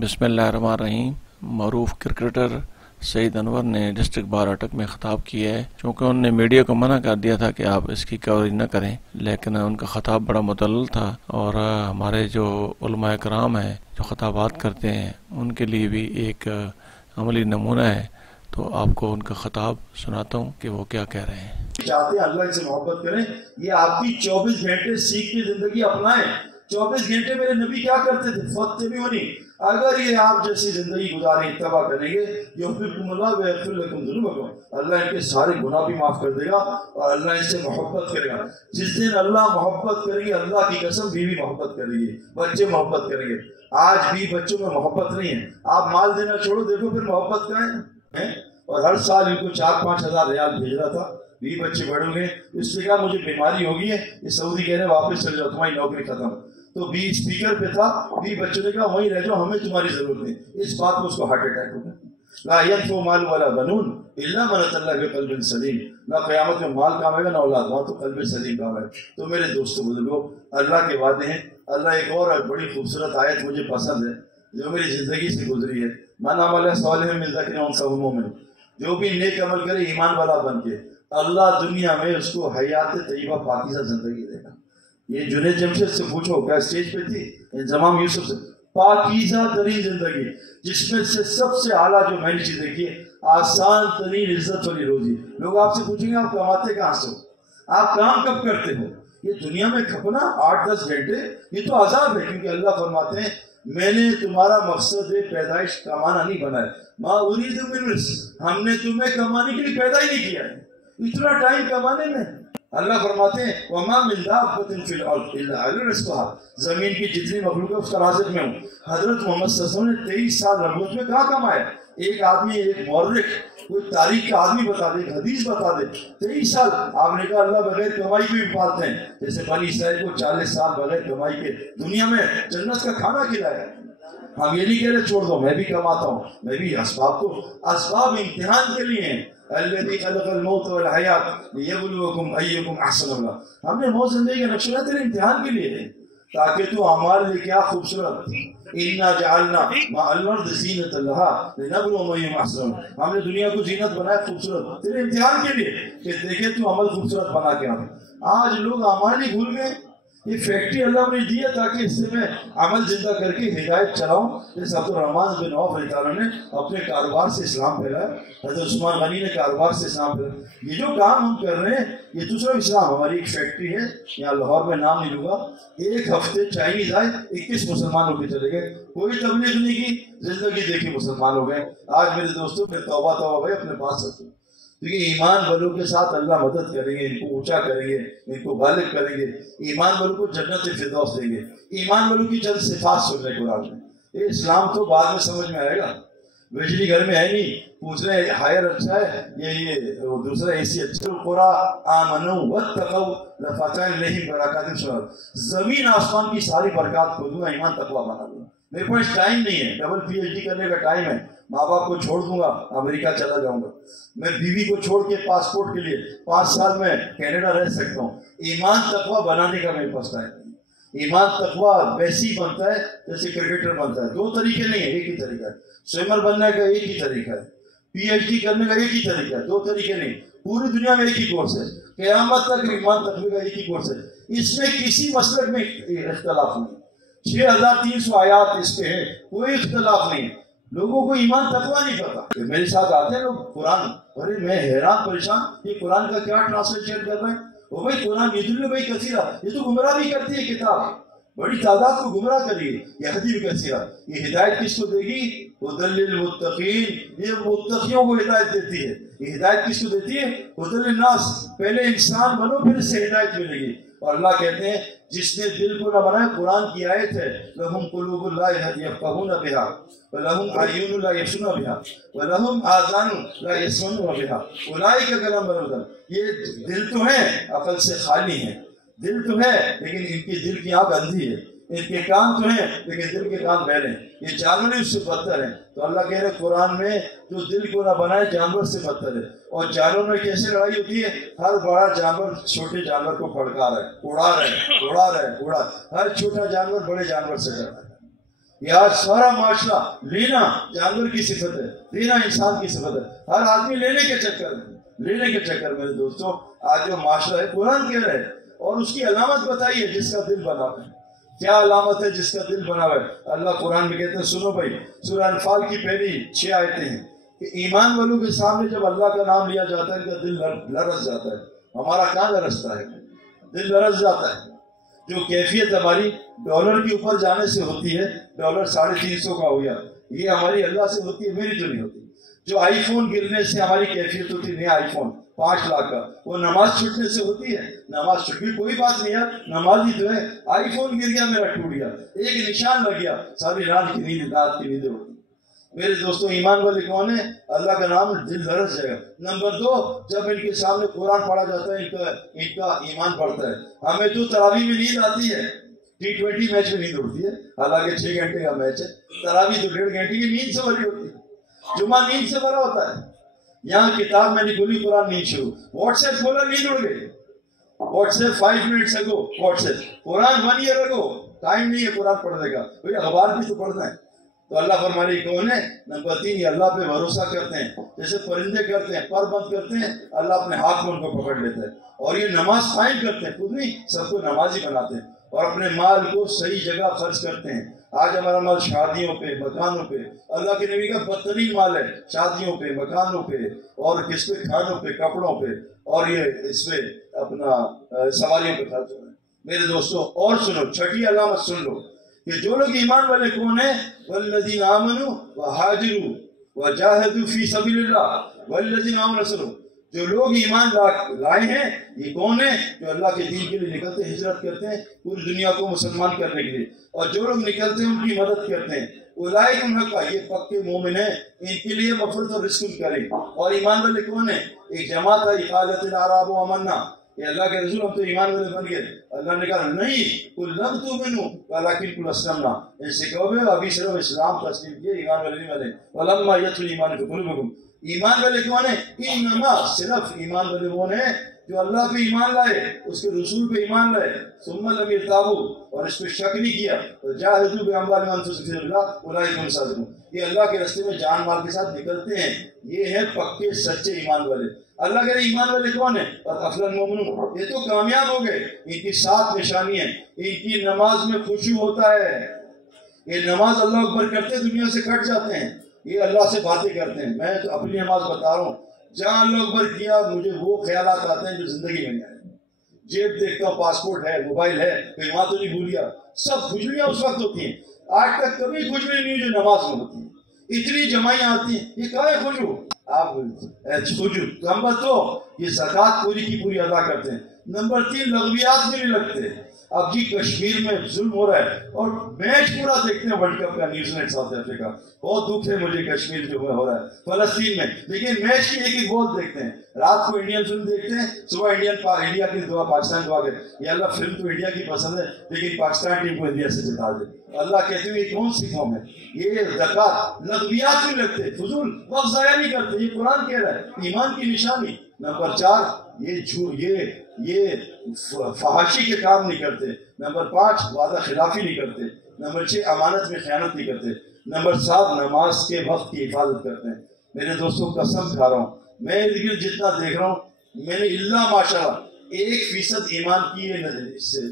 बिस्मिल्लाहिर्रहमानिर्रहीम। मरूफ क्रिकेटर सईद अनवर ने district bar अटक में ख़िताब किया है। चूँकि उन्होंने मीडिया को मना कर दिया था कि आप इसकी कवरेज न करें, लेकिन उनका ख़िताब बड़ा मुतल्लल था और हमारे जो उलमा कराम हैं जो ख़िताबात करते हैं उनके लिए भी एक अमली नमूना है। तो आपको उनका ख़िताब सुनाता हूँ कि वो क्या कह रहे हैं। चाहते हैं अल्लाह से मोहब्बत करें, ये आपकी 24 घंटे सीख की जिंदगी अपनाएं। 24 घंटे मेरे नबी क्या करते थे? फत्ते भी होनी। अगर ये आप जैसी जिंदगी गुजारे इत्तबा करेंगे, अल्लाह इनके सारे गुनाह भी माफ कर देगा और अल्लाह इनसे मोहब्बत करेगा। जिस दिन अल्लाह मोहब्बत करेंगे, अल्लाह की कसम बीवी मोहब्बत करेगी, बच्चे मोहब्बत करेंगे। आज भी बच्चों में मोहब्बत नहीं है। आप माल देना छोड़ो, देखो फिर मोहब्बत का है। और हर साल इनको 4-5 हज़ार रियाल भेज रहा था। 20 बच्चे बड़े हो गए, इसने कहा मुझे बीमारी हो गई है, ये सऊदी कह रहे वापस चले जाओ, तुम्हारी नौकरी खत्म। तो 20 स्पीकर पे था, 20 बच्चों ने कहा वहीं रह जाओ, हमें तुम्हारी जरूरत नहीं। इस बात को उसको हार्ट अटैक हो गया। ला यनफउ माल वला बनून इल्ला मन अल्लाह बिक़ल्बिन सलीम। ना क़यामत में माल काम आएगा ना औलाद, वहाँ तो क़ल्ब सलीम काम आएगा। तो मेरे दोस्तों बुजुर्गों, अल्लाह के वादे हैं। अल्लाह एक और बड़ी खूबसूरत आयत मुझे पसंद है जो मेरी जिंदगी से गुजरी है। मन अमल सालिह मिन ज़करिन व उन्सा वहुवा मुमिन, जो भी नेक अमल करे ईमान वाला बन के, अल्लाह दुनिया में उसको हयात तय्यबा पाकीज़ा जिंदगी देगा। ये जुनैद जमशेद से पूछो, क्या स्टेज पे थी, इंजमाम यूसुफ से, पाकीज़ा तरीन जिंदगी जिसमें से सबसे आला जो मैंने चीज देखी है, आसान तरीन इज्जत वाली रोजी। लोग आपसे पूछेंगे आप कमाते कहाँ से हो, आप काम कब करते हो? ये दुनिया में खपना 8-10 घंटे, ये तो अजाब है। क्योंकि अल्लाह फरमाते हैं मैंने तुम्हारा मकसद पैदाइश कमाना नहीं बनाया, माँ उरीदु मिन रिज़्क़, हमने तुम्हें कमाने के लिए पैदा ही नहीं किया है। इतना टाइम कमाने में। अल्लाह फरमाते हैं वमा मिन दाब्बतिन फिल अर्द इल्ला अला रिज़्क़ुहा, जमीन की जितनी मखलूक है उसका राज़िक़ मैं हूँ। हजरत मोहम्मद सल्लल्लाहु अलैहि वसल्लम ने 23 साल नबूवत में कहाँ कमाया? एक आदमी, एक मौर्रिख, कोई तारीख का आदमी बता दे, हदीस बता दे। 23 साल आपने कहा अल्लाह बगैर कमाई के भी पालते हैं। जैसे बनी इसराइल को 40 साल बगैर कमाई के दुनिया में जन्नत का खाना खिलाया। हम ये नहीं कह रहे छोड़ दो, मैं भी कमाता हूँ, मैं भी असबाब, तो असबाब इम्तिहान के लिए हैं। अल्लज़ी खलक़ल मौत वल हयात लियब्लुवकुम अय्युकुम अहसनु अमला, हमने मौत जिंदगी का नक्शा तेरे इम्तिहान के लिए है, ताकि तू हमारे लिए क्या खूबसूरत। इन्ना जअलना मअल अर्दि ज़ीनतन लहा लिनब्लुवहुम अय्युहुम अहसनु, हमने दुनिया को जीनत बनाया खूबसूरत तेरे इम्तिहान के लिए कि देखे तू अमल खूबसूरत बना के आ। आज लोग अमाल ही भूल गए। ये फैक्ट्री अल्लाह ने दी है ताकि इससे मैं अमल जिंदा करके हिदायत चलाऊं। जैसे अब्दुर्रहमान बिन औफ ने अपने कारोबार से इस्लाम फैलाया, हज़रत उस्मान गनी ने कारोबार से इस्लाम फैलाया। ये जो काम हम कर रहे हैं ये दूसरा इस्लाम। हमारी एक फैक्ट्री है यहाँ लाहौर में, नाम नहीं लूंगा, एक हफ्ते चाइनीज आए, 21 मुसलमान होकर चले गए, कोई तबलीग नहीं की, जिंदगी देखी मुसलमान हो गए। आज मेरे दोस्तों फिर तौबा भाई अपने पास रखो, क्योंकि ईमान वालों के साथ अल्लाह मदद करेंगे, इनको ऊंचा करेंगे, इनको गालिब करेंगे, ईमान वालों को जन्नत फिरदौस देंगे। ईमान वालों की चंद सिफात सुन रहे कुरान में। ये इस्लाम तो बाद में समझ में आएगा। बिजली घर में है नहीं, पूछ रहे हायर अच्छा है, ये दूसरा एसी अच्छा। जमीन आसमान की सारी बरकत को दूंगा, ईमान तकवा बना दूंगा। मेरे पास टाइम नहीं है, डबल PhD करने का टाइम है। माँ बाप को छोड़ दूंगा, अमेरिका चला जाऊंगा। मैं बीवी को छोड़ के पासपोर्ट के लिए 5 साल में कनाडा रह सकता हूँ। ईमान तकवा बनाने का मेरे पास टाइम नहीं। ईमान तकवा वैसे ही बनता है जैसे क्रिकेटर बनता है। 2 तरीके नहीं है, एक ही तरीका है। स्विमर बनने का एक ही तरीका है, PhD करने का एक ही तरीका है, 2 तरीके नहीं। पूरी दुनिया में एक ही कोर्स है, क़यामत तक ईमान तकवे का एक ही कोर्स है। इसमें किसी मसलक में इख्तलाफ नहीं। 6300 आयात इस पे है, कोई इख्तलाफ नहीं। लोगों को ईमान तकवा नहीं पता। मेरे साथ आते हैं लोग कुरान, अरे मैं हैरान परेशान, ये कुरान का क्या ट्रांसलेशन कर रहे हैं? वो भाई कुरान यदुल्लु भाई कसीरा, ये तो गुमराह भी करती है किताब, बड़ी तादाद को गुमराह करिए। यहदी भी कसीरा, ये हिदायत किसको देगी? हुदल लिल मुत्तकीन, ये मुत्तकियों को हिदायत देती है। ये हिदायत किसको देती है? हुदल लिन नास, पहले इंसान बनो फिर इससे हिदायत मिलेगी। और अल्लाह कहते हैं जिसने दिल को न बनाया, कुरान की आयत है, लहुम कुलूबुन ला यफ़क़हून बिहा व लहुम अय्युन ला यबसूरुन बिहा व लहुम आज़ान ला यस्मऊन बिहा उलाइका कलम बदल। ये दिल तो है, अकल से खाली है, दिल तो है लेकिन इनकी दिल की आंख अंधी है, इनके कान तो हैं लेकिन दिल के कान बहरे हैं, ये जानवर ही उससे बदतर हैं। तो अल्लाह कह रहे कुरान में जो दिल को ना बनाए जानवर से बदतर है। और जानवर में कैसे लड़ाई होती है? हर बड़ा जानवर छोटे जानवर को फड़का रहा है, उड़ा रहा है, हर छोटा जानवर बड़े जानवर से डरता है। یہ آج سارا معاشرہ لینا جانور کی صفت ہے، دینا انسان کی صفت ہے، ہر آدمی لینے کے چکر میں، لینے کے چکر میرے دوستوں آج جو معاشرہ ہے قرآن کہہ رہا ہے، اور اس کی علامت بتائیے جس کا دل بنا ہے. کیا علامت ہے جس کا دل بنا ہوا ہے؟ اللہ قرآن میں کہتے ہیں، سنو بھائی، سورہ انفال کی پہلی 6 آیتیں ہیں کہ ایمان والوں کے سامنے جب اللہ کا نام لیا جاتا ہے ان کا دل لرز جاتا ہے. ہمارا کہاں لرزتا ہے؟ دل لرز جاتا ہے. جو کیفیت ہماری ڈالر کے اوپر جانے سے ہوتی ہے، ڈالر 350 کا ہو گیا، یہ ہماری اللہ سے ہوتی ہے، میری تو نہیں ہوتی. جو آئی فون گرنے سے ہماری کیفیت ہوتی ہے، نیا آئی فون 5 لاکھ کا، وہ نماز چھٹنے سے ہوتی ہے. نماز چھٹ گئی کوئی بات نہیں یار، نماز ہی تو ہے. آئی فون گر گیا میرا، ٹوٹ گیا، ایک نشان لگ گیا، ساری رات کی نیند ہوتی. میرے دوستوں ایمان والے کون ہیں؟ اللہ کا نام دل لرز جائے گا. نمبر 2، جب ان کے سامنے قرآن پڑھا جاتا ہے ان کا ایمان بڑھتا ہے. ہمیں تو تراویح میں نیند آتی ہے، T20 میچ میں نیند اڑتی ہے، حالانکہ 6 گھنٹے کا میچ ہے. تراویح تو 1.5 گھنٹے کی نیند سے بھری ہوتی ہے، جمعہ نیند سے بھرا ہوتا ہے. یہاں کتاب میں نے کھولی قرآن نیند شروع، واٹس ایپ کھولا نیند اڑ گئی. واٹس ایپ 5 منٹس اگو، واٹس ایپ قرآن 1 ایئر اگو. ٹائم نہیں ہے قرآن پڑھنے کا، بھئی اخبار بھی تو پڑھنا ہے. تو اللہ فرمانے کون ہے؟ نمبر 3، یہ اللہ پہ بھروسہ کرتے ہیں، جیسے پرندے کرتے ہیں، پر بند کرتے ہیں، اللہ اپنے ہاتھ میں ان کو پکڑ لیتا ہے. اور یہ نماز قائم کرتے ہیں، خود نہیں سب کو نمازی بناتے ہیں، اور اپنے مال کو صحیح جگہ خرچ کرتے ہیں. آج ہمارا مال شادیوں پہ، مکانوں پہ، اللہ کے نبی کا بدترین مال ہے، شادیوں پہ، مکانوں پہ، اور کس پہ؟ کھانوں پہ، کپڑوں پہ، اور یہ اس پہ اپنا سواریوں پہ خرچ ہو رہے ہیں. میرے دوستوں اور سنو، چھٹی علامت سن لو کہ جو لوگ ایمان والے کون ہیں؟ والذین آمنوا وہاجروا وجاہدوا فی سبیل اللہ والذین آمنوا نصروا. جو لوگ ایمان لائے ہیں یہ کون ہیں؟ جو اللہ کے دین کے لیے نکلتے ہیں، ہجرت کرتے ہیں پوری دنیا کو مسلمان کرنے کے لیے، اور جو لوگ نکلتے ہیں ان کی مدد کرتے ہیں. اولئک هم حقا، یہ پکے مومن ہیں، ان کے لیے مغفرت اور رزق کریں. اور ایمان والے کون ہیں؟ ایک جماعت ہے، قالت الاعراب آمنا، یہ اللہ کے رسول ہم تو ایمان والے بن گئے. اللہ نے کہا نہیں، قل لم تؤمنوا ولکن قل اسلمنا، ان سے کہو گے ابھی صرف اسلام تسلیم کیے، ایمان والے نہیں بنے. ولما يدخل الايمان في قلوبكم، ایمان والے کون ہیں؟ انما، صرف ایمان والے کون ہیں؟ جو اللہ پہ ایمان لائے، اس کے رسول پہ ایمان لائے، ثم لم يرتابوا، اور اس پہ شک نہیں کیا، جاہدوا باموالهم وانفسهم في سبيل الله اولئک هم الصادقون. یہ اللہ کے راستے میں جان مال کے ساتھ نکلتے ہیں، یہ ہیں پکے سچے ایمان والے. اللہ کے ایمان والے کون ہیں؟ افضل المؤمنون، یہ تو کامیاب ہو گئے. ان کی 7 نشانی ہیں. ان کی نماز میں خشوع ہوتا ہے، یہ نماز اللہ اکبر کرتے دنیا سے کٹ جاتے ہیں، یہ اللہ سے باتیں کرتے ہیں. میں تو اپنی نماز بتا رہا ہوں، جہاں اللہ اکبر کیا مجھے وہ خیالات آتے ہیں جو زندگی میں نہیں آئے. جیب دیکھتا ہوں، پاسپورٹ ہے، موبائل ہے، کوئی وہاں تو نہیں بھول گیا. سب خوشبیاں اس وقت ہوتی ہیں. آج تک کبھی خوشبی نہیں جو نماز میں ہوتی ہیں. اتنی جمائیاں آتی ہیں، یہ کہاں ہے خوشبو؟ آپ خوشبو. نمبر 2، یہ زکوٰۃ پوری کی پوری ادا کرتے ہیں. نمبر 3، لغویات میں نہیں لگتے. اب جی کشمیر میں ظلم ہو رہا ہے اور میچ پورا دیکھتے ہیں ورلڈ کپ کا، نیوزی لینڈ ساؤتھ افریقہ. بہت دکھ ہے مجھے کشمیر جو ہو رہا ہے فلسطین میں، لیکن میچ کی ایک گول دیکھتے ہیں. رات کو انڈین فلم دیکھتے ہیں، صبح انڈیا کی دعا، پاکستان دعا کرے یا اللہ فلم تو انڈیا کی پسند ہے لیکن پاکستان ٹیم کو انڈیا سے جتا دے. اللہ کہتے ہیں یہ کون سی قوم ہے؟ یہ زکوٰۃ لغویات میں لگتے، فضول وقت ضائع نہیں کرتے. یہ قرآن کہہ رہا ہے ایمان کی نشانی. نمبر 4، یہ فحاشی کے کام نہیں کرتے. نمبر 5، وعدہ خلافی نہیں کرتے. نمبر 6، امانت میں خیانت نہیں کرتے. نمبر 7، نماز کے وقت کی حفاظت کرتے ہیں. میرے دوستوں قسم کھا رہا ہوں، میں جتنا دیکھ رہا ہوں، میں نے اللہ ماشاءاللہ 1% ایمان کی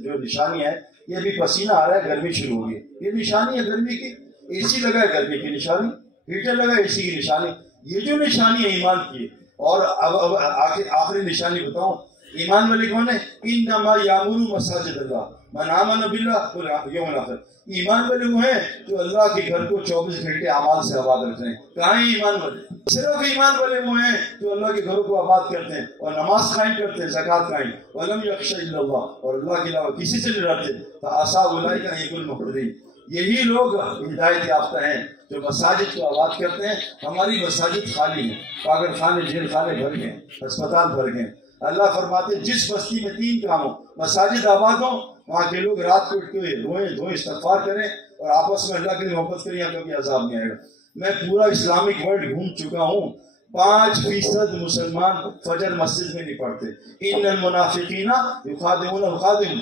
جو نشانی ہے. یہ ابھی پسینہ آ رہا ہے، گرمی شروع ہوگی، یہ نشانی ہے گرمی کی. اے سی لگا ہے، گرمی کی نشانی. ہیٹر لگا ہے، اے سی کی نشانی. یہ جو نشانی ہے ایمان کی. اور اب آخری نشانی بتاؤں، ایمان والے کون ہیں؟ انما یامر مساجد اللہ من آمن باللہ والیوم الآخر. ایمان والے وہ ہیں جو اللہ کے گھر کو 24 گھنٹے اعمال سے آباد رکھتے ہیں. کہاں ہیں ایمان والے؟ صرف ایمان والے وہ ہیں جو اللہ کے گھروں کو آباد کرتے ہیں اور نماز قائم کرتے ہیں، زکوٰۃ قائم. ولم یخش الا اللہ، اور اللہ کے علاوہ کسی سے نہیں ڈرتے. فعسیٰ اولئک ان یکونوا المہتدین. یہی لوگ ہدایت یافتہ ہیں جو مساجد کو آباد کرتے ہیں. ہماری مساجد خالی ہیں، پاگل خانے، جیل خانے بھر گئے، ہسپتال بھر گئے. اللہ فرماتے ہیں جس بستی میں 3 کام ہو، مساجد آباد ہوں، وہاں کے لوگ رات کو اٹھ کے روئیں دھوئیں استغفار کریں اور آپس میں اللہ کے لیے محبت کریں، یہاں کبھی عذاب نہیں آئے گا. میں پورا اسلامک ورلڈ گھوم چکا ہوں، 5% مسلمان فجر مسجد میں نہیں پڑھتے. ان المنافقین یخادعون الخادعون،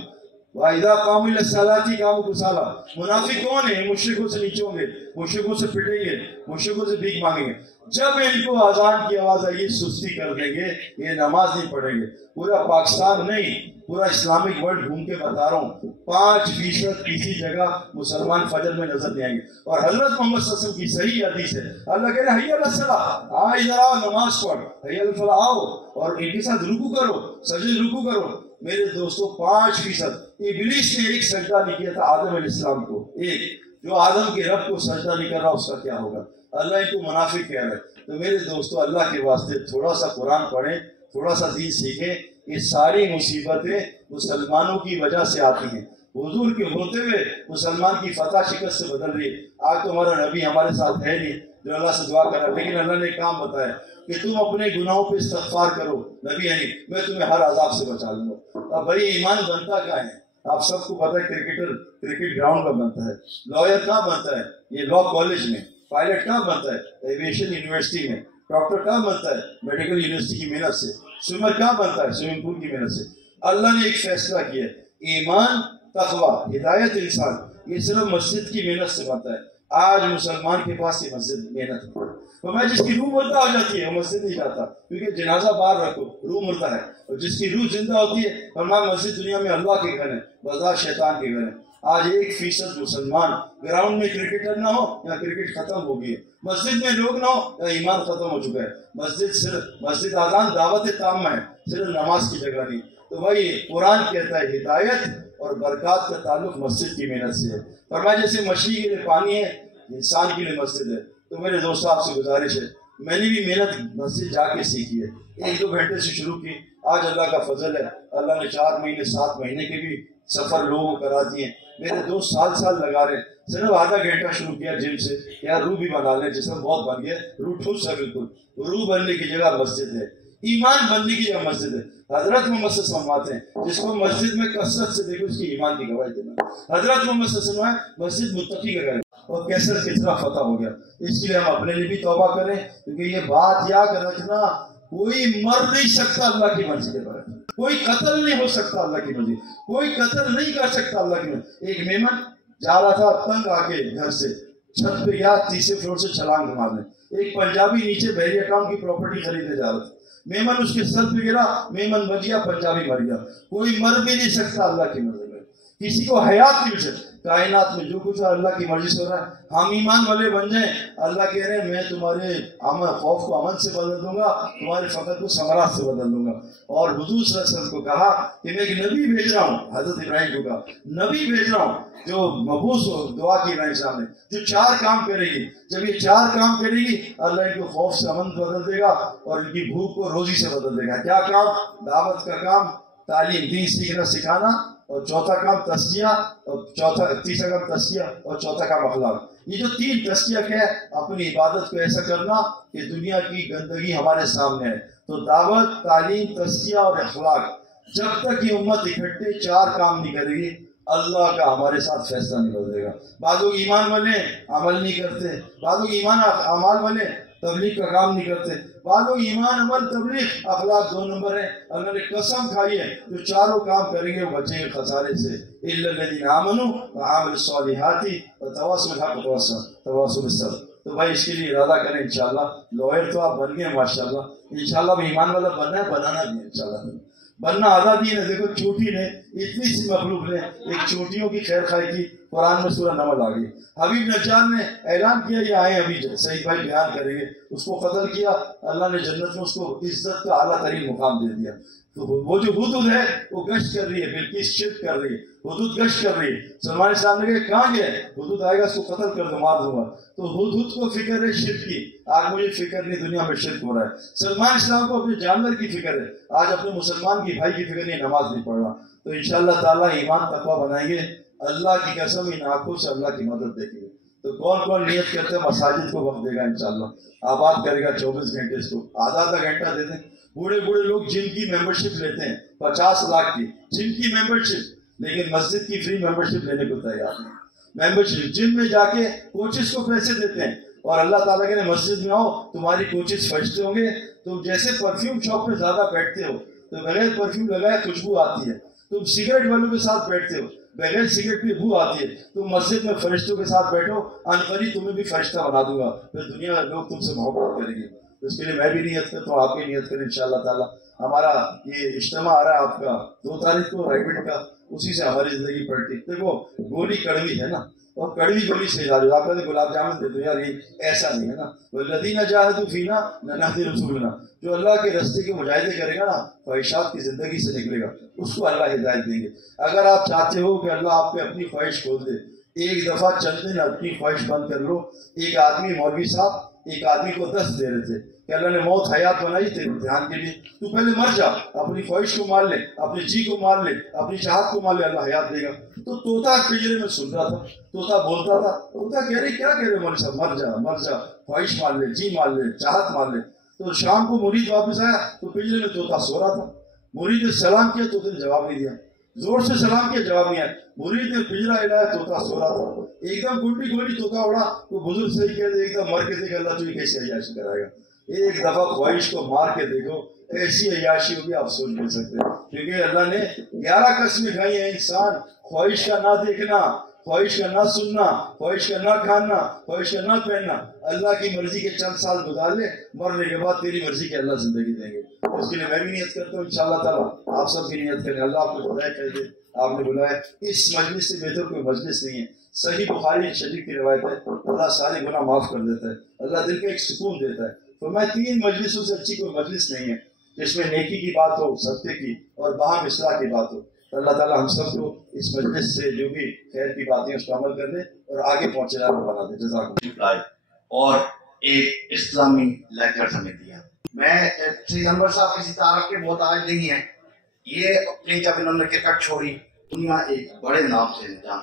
वाइदा कामिल सलाती काम कुसाला। मुनाफिक कौन है? मुशरिकों से नीचे होंगे, मुशरिकों से पिटेंगे, मुशरिकों से भीख मांगेंगे। जब इनको अजान की आवाज आएगी सुस्ती कर देंगे, ये नमाज नहीं पढ़ेंगे। पूरा पाकिस्तान नहीं, पूरा इस्लामिक वर्ल्ड घूम के बता रहा हूँ, 5% किसी जगह मुसलमान फजर में नजर नहीं आएंगे। और हजरत मोहम्मद सल्लल्लाहु अलैहि वसल्लम की सही हदीस है, अल्लाह कह रहे हैं हय्या अलस सलाह, आ इधर आओ नमाज पढ़, हय्या अल फलाह आओ और इनके साथ रुकू करो, सजदे रुकू करो। मेरे दोस्तों 5% इब्लीस ने एक सजदा नहीं किया था आदम अलैहिस्सलाम को, एक जो आदम के रब को सजदा नहीं कर रहा उसका क्या होगा? अल्लाह इनको मुनाफिक कह रहा है। तो मेरे दोस्तों अल्लाह के वास्ते थोड़ा सा कुरान पढ़ें, थोड़ा सा दीन सीखें। ये सारी मुसीबतें मुसलमानों की वजह से आती हैं। हुजूर के होते हुए मुसलमान की फतह शिकस्त से बदल रही है। आज तो हमारा नबी हमारे साथ है नहीं जो अल्लाह से दुआ कर रहा है, लेकिन अल्लाह ने काम बताया कि तुम अपने गुनाहों पे इस्तग़फ़ार करो, नबी है नहीं, मैं तुम्हें हर अज़ाब से बचा लूंगा। अब भाई ईमान बनता क्या है? आप सबको पता है क्रिकेटर क्रिकेट ग्राउंड पर बनता है, लॉयर कहाँ बनता है? ये लॉ कॉलेज में। पायलट कहाँ बनता है? एविएशन यूनिवर्सिटी में। डॉक्टर कहाँ बनता है? मेडिकल यूनिवर्सिटी की मेहनत से। स्विमर कहाँ बनता है? स्विमिंग पूल की मेहनत से। अल्लाह ने एक फैसला किया, ईमान, तक़वा, हिदायत, इंसान, ये सिर्फ मस्जिद की मेहनत से बनता है। आज मुसलमान के पास ये मस्जिद मेहनत है, तो मैं जिसकी रूह मुर्दा हो जाती है वो मस्जिद नहीं जाता, क्योंकि जनाजा बाहर रखो, रूह मुर्दा है। और जिसकी रूह जिंदा होती है, फरमाया मस्जिद दुनिया में अल्लाह के घर है, बाजार शैतान के घर है। आज 1% मुसलमान ग्राउंड में क्रिकेटर ना हो या क्रिकेट खत्म हो गई है, मस्जिद में लोग ना हो या ईमान खत्म हो चुका है। मस्जिद आजान दावत ताम है, सिर्फ नमाज की जगह नहीं। तो भाई कुरान कहता है हिदायत और बरकत का ताल्लुक मस्जिद की मेहनत से है। फरमाया जैसे मछली के लिए पानी है, इंसान के लिए मस्जिद है। तो मेरे दोस्तों आपसे गुजारिश है, मैंने भी मेहनत मस्जिद जाके सीखी है, 1-2 घंटे से शुरू की। आज अल्लाह का फजल है, अल्लाह ने 4 महीने 7 महीने के भी सफर लोगों को करा दिए। मेरे दोस्त साल लगा रहे, सिर्फ आधा घंटा शुरू किया जिम से, यार रूह भी बना ले, जिसमें बहुत बन गया, रूह ठूस है बिल्कुल। रूह बनने की जगह मस्जिद है, ईमान बनने की जगह मस्जिद है। हजरत मोहम्मद सल्लल्लाहु अलैहि वसल्लम हैं, जिसको मस्जिद में कसरत से देखो उसकी ईमान की गवाही देना। हजरत मोहम्मद सल्लल्लाहु अलैहि वसल्लम मस्जिद मुत्तकी का घर है, और कैसर कितना फतह हो गया। इसलिए हम अपने लिए भी तौबा करें, क्योंकि ये बात याद रखना, कोई मर नहीं सकता अल्लाह की मर्जी के बगैर, कोई कत्ल नहीं हो सकता अल्लाह की मर्जी, कोई कत्ल नहीं कर सकता अल्लाह की मर्जी। एक मेमन जा रहा था, तंग आके घर से छत पे गया, 3रे फ्लोर से छलांग मारने। एक पंजाबी नीचे बहरिया टाउन की प्रॉपर्टी खरीदने जा रहा था, मेमन उसके सर पे गिरा, मेमन बच गया, पंजाबी मर गया। कोई मर भी नहीं सकता अल्लाह की मर्जी में, किसी को हयात नहीं मिल सकती। कायनात में जो कुछ अल्लाह की मर्जी से हो रहा है, हम ईमान वाले बन जाएं। अल्लाह कह रहे हैं मैं तुम्हारे खौफ को अमन से बदल दूंगा, तुम्हारे फकत को समरात से बदल दूंगा। और हुजूर सल्लल्लाहु अलैहि वसल्लम को कहा कि मैं एक नबी भेज रहा हूँ, हजरत इब्राहिम को कहा नबी भेज रहा हूँ जो मबूस हो, दुआ की इब्राहिम साहब ने, जो 4 काम करेगी। जब ये 4 काम करेगी, अल्लाह इनको खौफ से अमन बदल देगा और इनकी भूख को रोजी से बदल देगा। क्या काम? दावत का काम, तालीम, दीन सीखना सिखाना, और चौथा काम तस्किया, और तीसरा काम तस्किया, और चौथा काम अखलाक। ये जो 3 तस्किया है, अपनी इबादत को ऐसा करना कि दुनिया की गंदगी हमारे सामने है। तो दावत, तालीम, तस्किया और अखलाक, जब तक ये उम्मत इकट्ठे 4 काम नहीं करेगी, अल्लाह का हमारे साथ फैसला नहीं बदलेगा। बाद लोग ईमान वाले अमल नहीं करते, बाद लोग ईमान अमाल वाले तबलीग का काम नहीं करते, बाद लोग ईमान अमल तबलीग अखलाक 2 नंबर है। अल्लाह ने कसम खाई है जो 4 काम करेंगे वो बचेंगे खसारे से। इल्लल्लज़ीना आमनू व आमिलुस सालिहाती व तवासौ बिल हक़्क़ि व तवासौ बिस सब्र। तो भाई इसके लिए इरादा करें इंशाल्लाह। लॉयर तो आप बन गए माशाल्लाह, इंशाल्लाह ईमान वाला बनना है, बनाना भी है इंशाल्लाह। बनना आज़ादी ने, देखो चोटी ने, इतनी सी मखलूक ने एक चोटियों की खैर खाई की, कुरान में सूरह नमल आ गई। हबीब नज्जार ने ऐलान किया ये आए अभी सईद भाई बयान करेंगे, उसको कत्ल किया, अल्लाह ने जन्नत में उसको इज्जत का आला तरीन मुकाम दे दिया। तो वो जो हुदूद है वो गश्त कर रही है, बिल्किस शिरक कर रही है, हुदूद गश्त कर रही है। सलमान इस्लाम ने कहा कहाँ गया? हुदूद आएगा उसको कत्ल कर दो, मार दूंगा। तो हुदूद को फिक्र है शिरक की, आज मुझे फिक्र नहीं, दुनिया में शिरक हो रहा है। सलमान इस्लाम को अपने जानवर की फिक्र है, आज अपने मुसलमान की भाई की फिक्र नहीं, नमाज नहीं पढ़ रहा। तो इंशाअल्लाह ताला ईमान तकवा बनाएंगे, अल्लाह की कसम इन आंखों से अल्लाह की मदद देखेंगे। तो कौन कौन नियत करते हैं मसाजिद को वक्त देगा इंशाअल्लाह, आबाद करेगा 24 घंटे, इसको आधा घंटा दे दें। बूढ़े लोग जिम की मेंबरशिप लेते हैं 50 लाख की जिम की मेंबरशिप, लेकिन मस्जिद की फ्री मेंबरशिप लेने को तैयार नहीं। मेंबरशिप जिम में जाके कोचेस को पैसे देते हैं, और अल्लाह ताला के मस्जिद में आओ तुम्हारी कोचेस फर्स्ट होंगे। तुम जैसे परफ्यूम शॉप में ज्यादा बैठते हो तो बगैर परफ्यूम लगाए खुशबू आती है, تم سگریٹ والوں کے ساتھ بیٹھتے ہو، بغیر سگریٹ کی بو آتی ہے. تم مسجد میں فرشتوں کے ساتھ بیٹھو، انقریب تمہیں بھی فرشتہ بنا دوں گا، پھر دنیا میں لوگ تم سے محبت کریں گے. اس کے لیے میں بھی نیت کرتا ہوں، آپ بھی نیت کریں انشاءاللہ تعالیٰ. ہمارا یہ اجتماع آ رہا ہے آپ کا 2 تاریخ کو ریبٹ کا، اسی سے ہماری زندگی پلٹی. دیکھو گولی کڑوی ہے نا، اور کڑوی گولی سے علاج ہوتا ہے. آپ کہتے گلاب جامن دے دو یار، یہ ایسا نہیں ہے نا. والذین جاہدوا فینا لنہدی رسولنا، جو اللہ کے راستے کے مجاہدے کرے گا نا، خواہشات کی زندگی سے نکلے گا، اس کو اللہ ہدایت دیں گے. اگر آپ چاہتے ہو کہ اللہ آپ پہ اپنی خواہش کھول دے، ایک دفعہ چند دن اپنی خواہش بند کر لو. ایک آدمی مولوی صاحب ایک آدمی کو 10 دے رہے تھے کہ اللہ نے موت حیات بنائی تیرے امتحان کے لیے، تو پہلے مر جا، اپنی خواہش کو مار لے، اپنی جی کو مار لے، اپنی چاہت کو مار لے، اللہ حیات دے گا. تو طوطا پنجرے میں سن رہا تھا، طوطا بولتا تھا. طوطا کہہ رہے کیا کہہ رہے مولوی صاحب، مر جا مر جا، خواہش مار لے، جی مار لے، چاہت مار لے. تو شام کو مرید واپس آیا تو پنجرے میں طوطا سو رہا تھا. مرید نے سلام کیا، طوطے نے جواب نہیں دیا. زور سے سلام کیا، جواب نہیں آیا. مرید نے پنجرا ہلایا، طوطا سو رہا تھا. ایک دم گلٹی گولی طوطا اڑا. تو بزرگ صحیح کہتے ایک دم مر کے دیکھا، اللہ تجھے کیسے عیاشی کرائے گا. ایک دفعہ خواہش کو مار کے دیکھو، ایسی عیاشی ہوگی آپ سوچ نہیں سکتے. کیونکہ اللہ نے 11 قسمیں کھائی ہیں. انسان خواہش کا نہ دیکھنا، خواہش کا نہ سننا، خواہش کا نہ کھانا، خواہش کا نہ پہننا. اللہ کی مرضی کے چند سال گزار لے، مرنے کے بعد تیری مرضی کے اللہ زندگی دیں گے. اس کے لیے میں بھی نیت کرتا ہوں انشاءاللہ تعالیٰ، آپ سب بھی نیت کریں. اللہ آپ کو ہدایت کر دے. آپ نے بلایا، اس مجلس سے بہتر کوئی مجلس نہیں ہے. صحیح بخاری شریف کی روایت ہے، اللہ سارے گناہ معاف کر دیتا ہے، اللہ دل کا ایک سکون دیتا ہے. فرمایا 3 مجلسوں سے اچھی کوئی مجلس نہیں ہے جس میں نیکی کی بات ہو، صدقے کی اور باہم اصلاح کی بات ہو. اللہ تعالیٰ ہم سب کو اس مجلس سے جو بھی خیر کی باتیں اس پر عمل کر دے اور آگے پہنچنے والا بنا دے. جزاک اللہ. اور ایک اسلامی لیکچر ہمیں دیا. میں سید انور صاحب کسی تعارف کے محتاج نہیں ہیں. یہ اپنی جب انہوں نے کرکٹ چھوڑی، دنیا ایک بڑے نام سے جانا.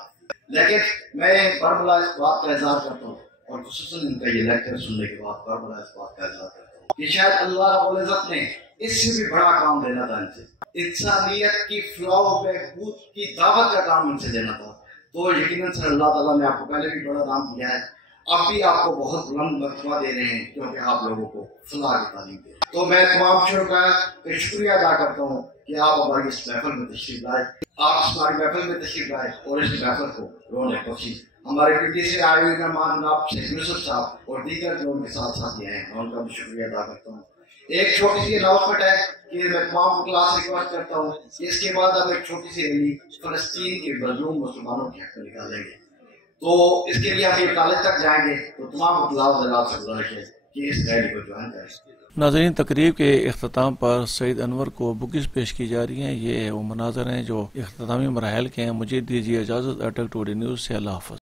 لیکن میں بربلا اس بات کا اظہار کرتا ہوں، اور خصوصاً ان کا یہ لیکچر سننے کے بعد بربلا اس بات کا اظہار کرتا ہوں کہ شاید اللہ رب العزت نے اس سے بھی بڑا کام دینا تھا ان سے. انسانیت کی فلاح و بہبود کی دعوت کا کام ان سے دینا تھا. تو یقیناً سر اللہ تعالیٰ نے آپ کو پہلے بھی بڑا کام دیا ہے، اب بھی آپ کو بہت بلند مرتبہ دے رہے ہیں، کیونکہ آپ لوگوں کو فلاح کی تعلیم دے رہے ہیں. تو میں تمام شرکاء کا شکریہ ادا کرتا ہوں کہ آپ ہماری اس محفل میں تشریف لائے، آپ ہماری محفل میں تشریف لائے اور اس محفل کو رونق بخشی. ہمارے پی ٹی سے آئے ہوئے مہمان جناب شیخ یوسف صاحب اور دیگر جو ان کے ساتھ ساتھی ہیں، میں ان کا بھی شکریہ ادا کرتا ہوں. ایک چھوٹی سی اناؤنسمنٹ ہے کہ میں تمام کلاس ریکویسٹ کرتا ہوں کہ اس کے بعد ہم ایک چھوٹی سی ریلی فلسطین کے مظلوم مسلمانوں کے حق میں نکالیں گے. تو اس کے لیے ہم یہ کالج تک جائیں گے، تو تمام کلاس حضرات سے گزارش ہے کہ اس ریلی کو جوائن کریں. ناظرین، تقریب کے اختتام پر سید انور کو بکس پیش کی جا رہی ہیں. یہ وہ مناظر ہیں جو اختتامی مراحل کے ہیں. مجھے دیجیے اجازت. اٹک ٹوڈے نیوز سے اللہ حافظ.